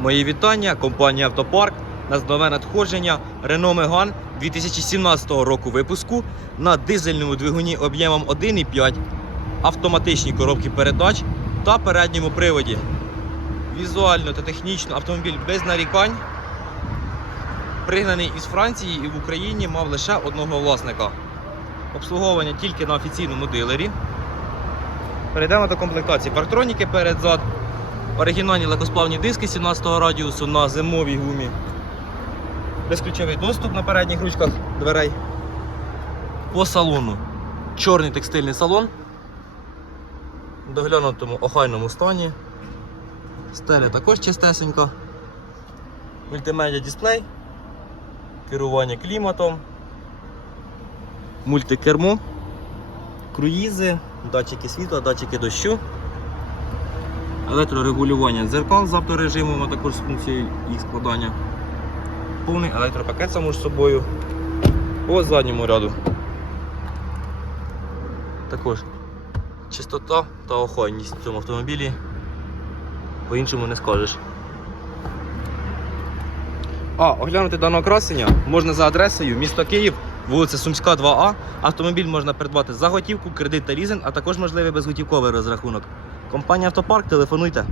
Мої вітання, компанія Автопарк. Нас нове надходження Renault Megane 2017 року випуску на дизельному двигуні об'ємом 1,5, автоматичній коробці передач та передньому приводі. Візуально та технічно автомобіль без нарікань. Пригнаний із Франції і в Україні мав лише одного власника. Обслуговування тільки на офіційному дилері. Перейдемо до комплектації. Парктроніки перед-зад. Оригінальні легкосплавні диски 17 радіусу на зимовій гумі. Безключовий доступ на передніх ручках дверей. По салону. Чорний текстильний салон. В доглянутому охайному стані. Стеля також чистесенька. Мультимедіа дисплей. Керування кліматом. Мультикермо. Круїзи, датчики світла, датчики дощу. Електрорегулювання дзеркал з авторежимом, а також з функцією їх складання. Повний електропакет само ж собою. По задньому ряду. Також чистота та охайність в цьому автомобілі. По-іншому не скажеш. А, оглянути дане красення можна за адресою місто Київ, вулиця Сумська, 2А. Автомобіль можна придбати за готівку, кредит та лізинг, а також можливий безготівковий розрахунок. Компанія Автопарк, телефонуйте.